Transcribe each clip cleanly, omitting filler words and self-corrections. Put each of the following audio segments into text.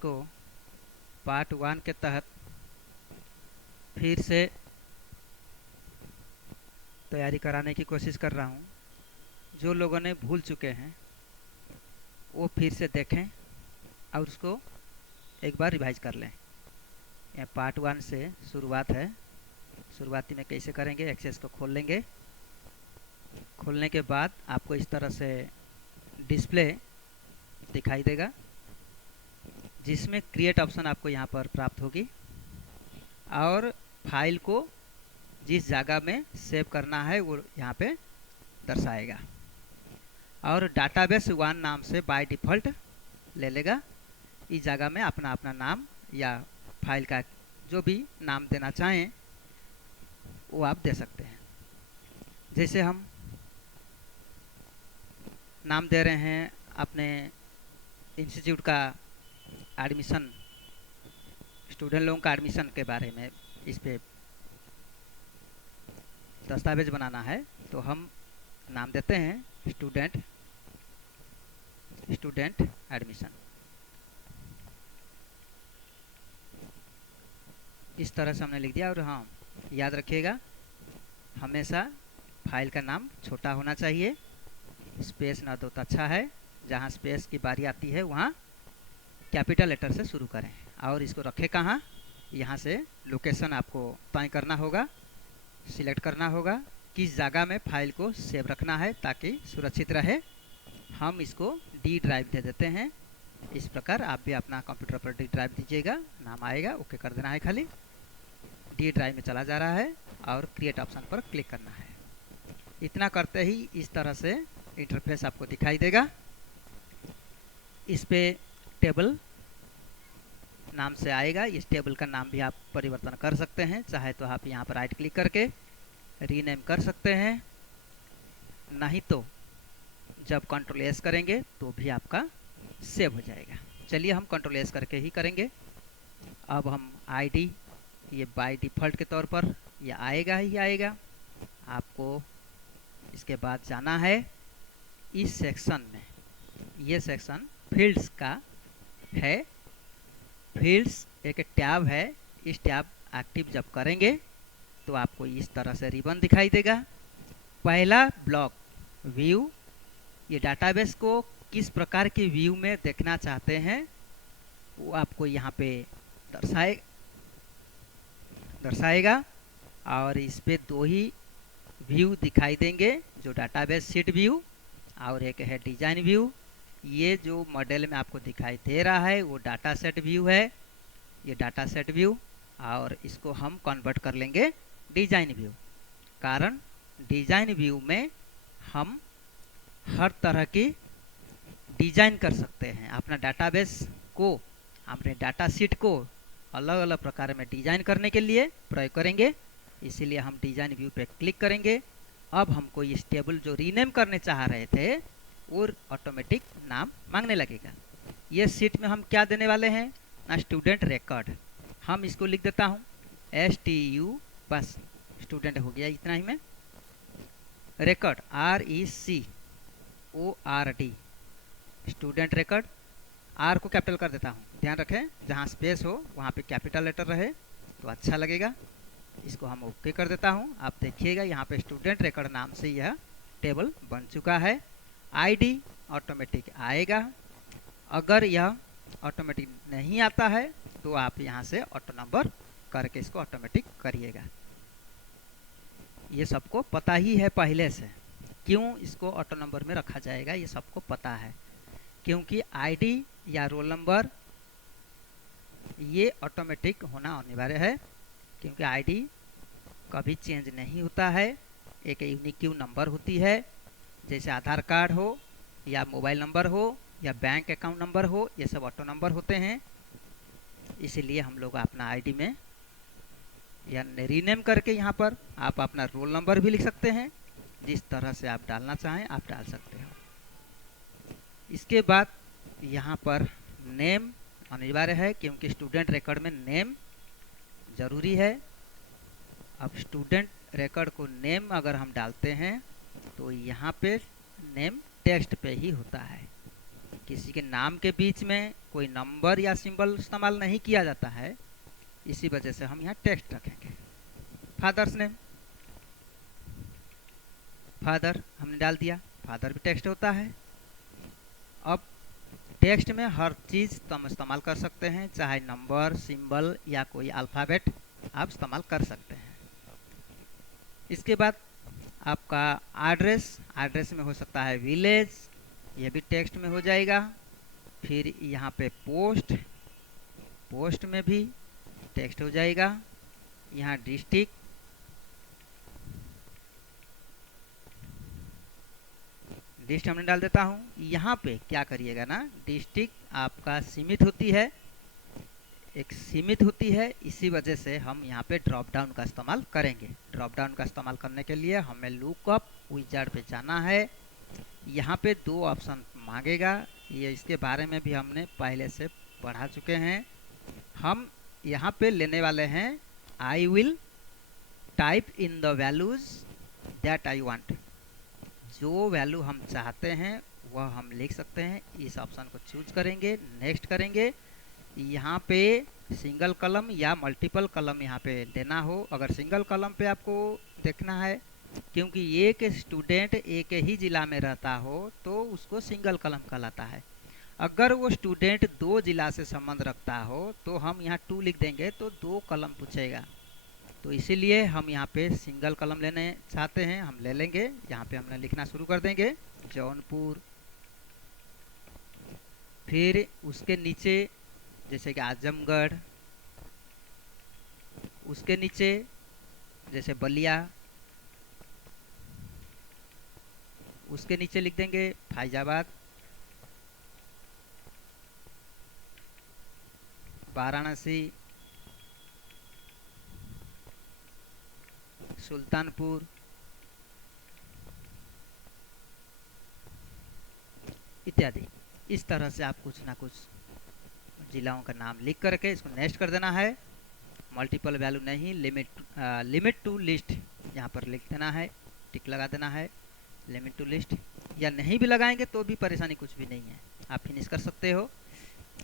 को पार्ट 1 के तहत फिर से तैयारी कराने की कोशिश कर रहा हूँ। जो लोगों ने भूल चुके हैं वो फिर से देखें और उसको एक बार रिवाइज कर लें। यह पार्ट 1 से शुरुआत है। शुरुआती में कैसे करेंगे, एक्सेस को खोल लेंगे। खोलने के बाद आपको इस तरह से डिस्प्ले दिखाई देगा जिसमें क्रिएट ऑप्शन आपको यहाँ पर प्राप्त होगी और फाइल को जिस जगह में सेव करना है वो यहाँ पे दर्शाएगा और डाटाबेस 1 नाम से बाय डिफ़ॉल्ट ले लेगा। इस जगह में अपना अपना नाम या फाइल का जो भी नाम देना चाहें वो आप दे सकते हैं। जैसे हम नाम दे रहे हैं अपने इंस्टीट्यूट का एडमिशन, स्टूडेंट लोगों का एडमिशन के बारे में इस पे दस्तावेज बनाना है, तो हम नाम देते हैं स्टूडेंट एडमिशन। इस तरह से हमने लिख दिया। और हाँ, याद रखिएगा हमेशा फाइल का नाम छोटा होना चाहिए, स्पेस ना दो तो अच्छा है। जहाँ स्पेस की बारी आती है वहाँ कैपिटल लेटर से शुरू करें। और इसको रखें कहाँ, यहाँ से लोकेशन आपको तय करना होगा, सिलेक्ट करना होगा किस जगह में फाइल को सेव रखना है ताकि सुरक्षित रहे। हम इसको डी ड्राइव दे देते हैं। इस प्रकार आप भी अपना कंप्यूटर पर डी ड्राइव दीजिएगा, नाम आएगा, ओके कर देना है। खाली डी ड्राइव में चला जा रहा है और क्रिएट ऑप्शन पर क्लिक करना है। इतना करते ही इस तरह से इंटरफेस आपको दिखाई देगा। इस पे टेबल नाम से आएगा। इस टेबल का नाम भी आप परिवर्तन कर सकते हैं, चाहे तो आप यहाँ पर राइट क्लिक करके रीनेम कर सकते हैं, नहीं तो जब कंट्रोल एस करेंगे तो भी आपका सेव हो जाएगा। चलिए हम कंट्रोल एस करके ही करेंगे। अब हम आईडी, ये बाय डिफ़ॉल्ट के तौर पर ये आएगा ही आएगा। आपको इसके बाद जाना है इस सेक्शन में। ये सेक्शन फील्ड्स का है। फील्ड्स एक टैब है। इस टैब एक्टिव जब करेंगे तो आपको इस तरह से रिबन दिखाई देगा। पहला ब्लॉक व्यू, ये डाटाबेस को किस प्रकार के व्यू में देखना चाहते हैं वो आपको यहाँ पे दर्शाएगा। और इस पे दो ही व्यू दिखाई देंगे, जो डाटाबेस शीट व्यू और एक है डिजाइन व्यू। ये जो मॉडल में आपको दिखाई दे रहा है वो डाटा सेट व्यू है, ये डाटा सेट व्यू। और इसको हम कन्वर्ट कर लेंगे डिजाइन व्यू। कारण डिजाइन व्यू में हम हर तरह की डिजाइन कर सकते हैं। अपना डाटाबेस को, अपने डाटा शीट को अलग अलग प्रकार में डिजाइन करने के लिए प्रयोग करेंगे। इसीलिए हम डिजाइन व्यू पे क्लिक करेंगे। अब हमको इस टेबल जो रीनेम करने चाह रहे थे और ऑटोमेटिक नाम मांगने लगेगा। ये शीट में हम क्या देने वाले हैं ना, स्टूडेंट रिकॉर्ड। हम इसको लिख देता हूँ STU, बस स्टूडेंट हो गया इतना ही में। Record RECORD, student record. R को कैपिटल कर देता हूँ, ध्यान रखें जहाँ स्पेस हो वहाँ पे कैपिटल लेटर रहे तो अच्छा लगेगा। इसको हम ओके कर देता हूँ। आप देखिएगा यहाँ पे स्टूडेंट रिकॉर्ड नाम से यह टेबल बन चुका है। आईडी ऑटोमेटिक आएगा। अगर यह ऑटोमेटिक नहीं आता है तो आप यहाँ से ऑटो नंबर करके इसको ऑटोमेटिक करिएगा। ये सबको पता ही है पहले से, क्यों इसको ऑटो नंबर में रखा जाएगा ये सबको पता है। क्योंकि आईडी या रोल नंबर ये ऑटोमेटिक होना अनिवार्य है, क्योंकि आईडी कभी चेंज नहीं होता है। एक यूनिक नंबर होती है, जैसे आधार कार्ड हो या मोबाइल नंबर हो या बैंक अकाउंट नंबर हो, ये सब ऑटो नंबर होते हैं। इसीलिए हम लोग अपना आईडी में या रीनेम करके यहाँ पर आप अपना रोल नंबर भी लिख सकते हैं। जिस तरह से आप डालना चाहें आप डाल सकते हो। इसके बाद यहाँ पर नेम अनिवार्य है, क्योंकि स्टूडेंट रिकॉर्ड में नेम ज़रूरी है। अब स्टूडेंट रिकॉर्ड को नेम अगर हम डालते हैं तो यहाँ पे नेम टेक्स्ट पे ही होता है, किसी के नाम के बीच में कोई नंबर या सिंबल इस्तेमाल नहीं किया जाता है, इसी वजह से हम यहाँ टेक्स्ट रखेंगे। फादर्स नेम, फादर हमने डाल दिया, फादर भी टेक्स्ट होता है। अब टेक्स्ट में हर चीज़ तुम इस्तेमाल कर सकते हैं, चाहे नंबर, सिंबल या कोई अल्फ़ाबेट आप इस्तेमाल कर सकते हैं। इसके बाद आपका एड्रेस, एड्रेस में हो सकता है विलेज, ये भी टेक्स्ट में हो जाएगा। फिर यहाँ पे पोस्ट, पोस्ट में भी टेक्स्ट हो जाएगा। यहाँ डिस्ट्रिक्ट, डिस्ट हमने डाल देता हूँ। यहाँ पे क्या करिएगा ना, डिस्ट्रिक्ट आपका सीमित होती है, एक सीमित होती है, इसी वजह से हम यहाँ पे ड्रॉप डाउन का इस्तेमाल करेंगे। ड्रॉप डाउन का इस्तेमाल करने के लिए हमें लुकअप विजार्ड पे जाना है। यहाँ पे दो ऑप्शन मांगेगा, ये इसके बारे में भी हमने पहले से पढ़ा चुके हैं। हम यहाँ पे लेने वाले हैं I will type in the values that I want. जो वैल्यू हम चाहते हैं वह हम लिख सकते हैं। इस ऑप्शन को चूज करेंगे, नेक्स्ट करेंगे। यहाँ पे सिंगल कलम या मल्टीपल कलम यहाँ पे देना हो, अगर सिंगल कलम पे आपको देखना है, क्योंकि एक स्टूडेंट एक ही ज़िला में रहता हो तो उसको सिंगल कलम कहलाता है। अगर वो स्टूडेंट दो ज़िला से संबंध रखता हो तो हम यहाँ 2 लिख देंगे तो 2 कलम पूछेगा, तो इसीलिए हम यहाँ पे सिंगल कलम लेने चाहते हैं, हम ले लेंगे। यहाँ पे हमने लिखना शुरू कर देंगे जौनपुर। फिर उसके नीचे जैसे कि आजमगढ़, उसके नीचे जैसे बलिया, उसके नीचे लिख देंगे फैजाबाद, वाराणसी, सुल्तानपुर इत्यादि। इस तरह से आप कुछ ना कुछ जिलाओं का नाम लिख करके इसको नेक्स्ट कर देना है। मल्टीपल वैल्यू नहीं, लिमिट टू लिस्ट यहाँ पर लिख देना है, टिक लगा देना है लिमिट टू लिस्ट, या नहीं भी लगाएंगे तो भी परेशानी कुछ भी नहीं है, आप फिनिश कर सकते हो।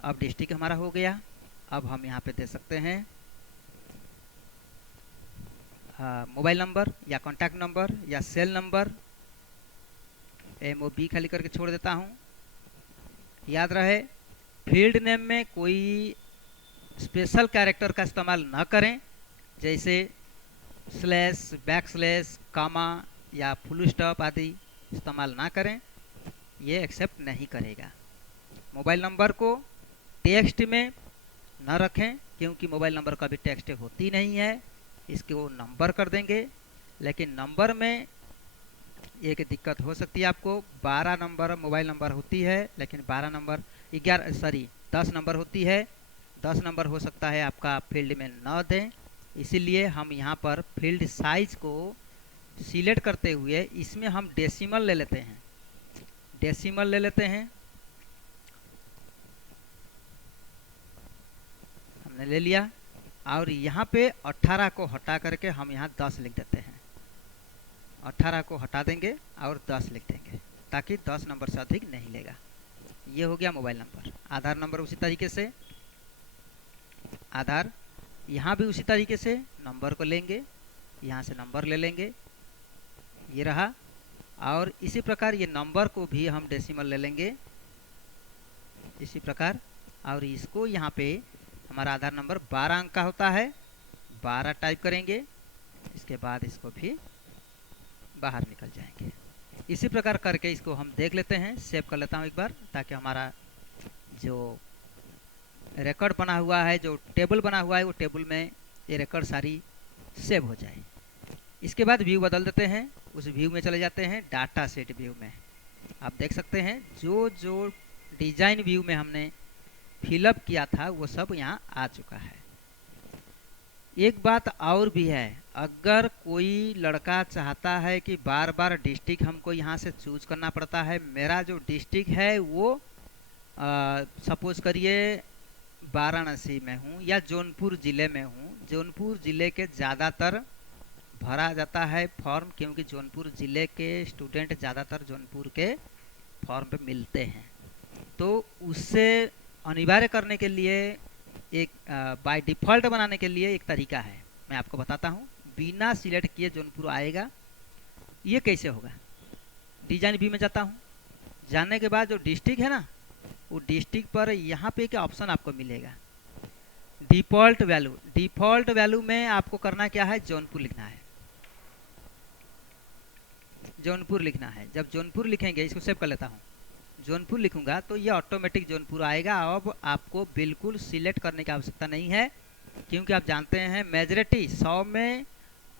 अब डिस्ट्रिक्ट हमारा हो गया। अब हम यहाँ पे दे सकते हैं मोबाइल नंबर या कॉन्टैक्ट नंबर या सेल नंबर। MOB खाली करके छोड़ देता हूँ। याद रहे फील्ड नेम में कोई स्पेशल कैरेक्टर का इस्तेमाल न करें, जैसे स्लैश, बैक स्लैश, कामा या फुल स्टॉप आदि इस्तेमाल ना करें, ये एक्सेप्ट नहीं करेगा। मोबाइल नंबर को टेक्स्ट में न रखें, क्योंकि मोबाइल नंबर का भी टेक्स्ट होती नहीं है, इसको नंबर कर देंगे। लेकिन नंबर में एक दिक्कत हो सकती है आपको, 12 नंबर मोबाइल नंबर होती है, लेकिन 12 नंबर 10 नंबर होती है। 10 नंबर हो सकता है आपका फील्ड में न दें, इसीलिए हम यहाँ पर फील्ड साइज को सिलेक्ट करते हुए इसमें हम डेसिमल ले लेते हैं। डेसिमल ले लेते हैं, हमने ले लिया, और यहाँ पे 18 को हटा करके हम यहाँ 10 लिख देते हैं। 18 को हटा देंगे और 10 लिख देंगे, ताकि 10 नंबर से अधिक नहीं लेगा। ये हो गया मोबाइल नंबर। आधार नंबर उसी तरीके से, आधार यहाँ भी उसी तरीके से नंबर को लेंगे, यहाँ से नंबर ले लेंगे, ये रहा। और इसी प्रकार ये नंबर को भी हम डेसिमल ले लेंगे इसी प्रकार, और इसको यहाँ पे हमारा आधार नंबर 12 अंक का होता है, 12 टाइप करेंगे, इसके बाद इसको भी बाहर निकल जाएंगे। इसी प्रकार करके इसको हम देख लेते हैं। सेव कर लेता हूँ एक बार, ताकि हमारा जो रिकॉर्ड बना हुआ है, जो टेबल बना हुआ है, वो टेबल में ये रिकॉर्ड सारी सेव हो जाए। इसके बाद व्यू बदल देते हैं, उस व्यू में चले जाते हैं डाटा सेट व्यू में। आप देख सकते हैं जो जो डिजाइन व्यू में हमने फिलअप किया था वो सब यहाँ आ चुका है। एक बात और भी है, अगर कोई लड़का चाहता है कि बार बार डिस्ट्रिक्ट हमको यहाँ से चूज करना पड़ता है, मेरा जो डिस्ट्रिक्ट है वो सपोज करिए वाराणसी में हूँ या जौनपुर ज़िले में हूँ, जौनपुर ज़िले के ज़्यादातर भरा जाता है फॉर्म, क्योंकि जौनपुर ज़िले के स्टूडेंट ज़्यादातर जौनपुर के फॉर्म पे मिलते हैं। तो उससे अनिवार्य करने के लिए एक बाय डिफ़ॉल्ट बनाने के लिए एक तरीका है, मैं आपको बताता हूँ। बिना सिलेक्ट किए जौनपुर आएगा, ये कैसे होगा। डिजाइन व्यू में जाता हूँ, जाने के बाद जो डिस्ट्रिक्ट है ना, वो डिस्ट्रिक्ट पर यहाँ पे क्या ऑप्शन आपको मिलेगा, डिफ़ॉल्ट वैल्यू। डिफ़ॉल्ट वैल्यू में आपको करना क्या है, जौनपुर लिखना है। जौनपुर लिखना है। जब जौनपुर लिखेंगे, इसको सेव कर लेता हूँ, जौनपुर लिखूंगा तो ये ऑटोमेटिक जौनपुर आएगा। अब आपको बिल्कुल सिलेक्ट करने की आवश्यकता नहीं है, क्योंकि आप जानते हैं मेजॉरिटी 100 में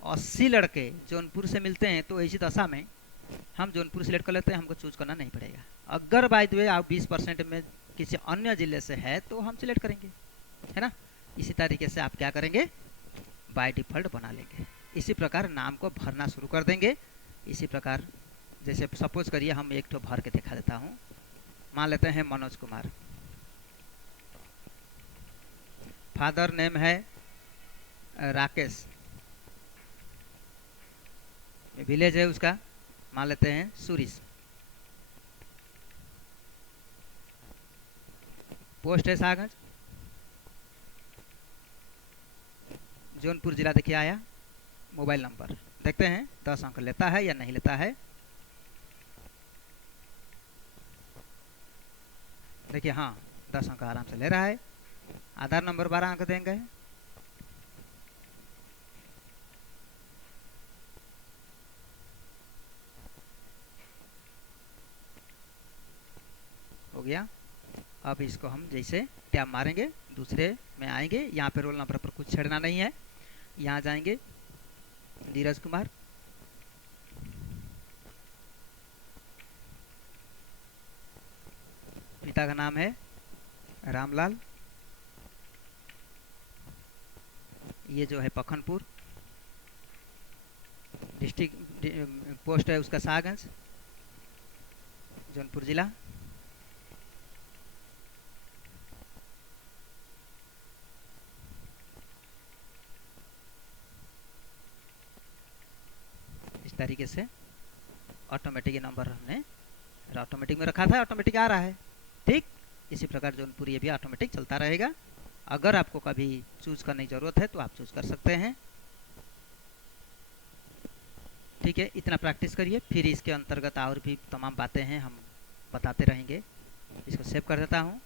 80 लड़के जौनपुर से मिलते हैं। तो ऐसी दशा में हम जौनपुर सिलेक्ट कर लेते हैं, हमको चूज करना नहीं पड़ेगा। अगर बाय द वे आप 20% में किसी अन्य जिले से है तो हम सिलेक्ट करेंगे, है ना। इसी तरीके से आप क्या करेंगे, बाय डिफ़ॉल्ट बना लेंगे। इसी प्रकार नाम को भरना शुरू कर देंगे। इसी प्रकार जैसे सपोज करिए हम एक तो भर के दिखा देता हूँ। मान लेते हैं मनोज कुमार, फादर नेम है राकेश, विलेज है उसका मान लेते हैं सूरिस, पोस्ट है सागंज, जौनपुर जिला देखिए आया। मोबाइल नंबर देखते हैं 10 अंक लेता है या नहीं लेता है। देखिए हाँ, 10 अंक आराम से ले रहा है। आधार नंबर 12 अंक देंगे। हो गया। अब इसको हम जैसे टैब मारेंगे, दूसरे में आएंगे। यहाँ पे रोल नंबर पर कुछ छेड़ना नहीं है। यहाँ जाएंगे धीरज कुमार, पिता का नाम है रामलाल, ये जो है पखनपुर, डिस्ट्रिक्ट पोस्ट है उसका सागंज, जौनपुर जिला। इस तरीके से ऑटोमेटिक ये नंबर हमने ऑटोमेटिक में रखा था, ऑटोमेटिक आ रहा है। ठीक इसी प्रकार जौनपुर ये भी ऑटोमेटिक चलता रहेगा। अगर आपको कभी चूज करने की ज़रूरत है तो आप चूज कर सकते हैं। ठीक है, इतना प्रैक्टिस करिए, फिर इसके अंतर्गत और भी तमाम बातें हैं हम बताते रहेंगे। इसको सेव कर देता हूँ।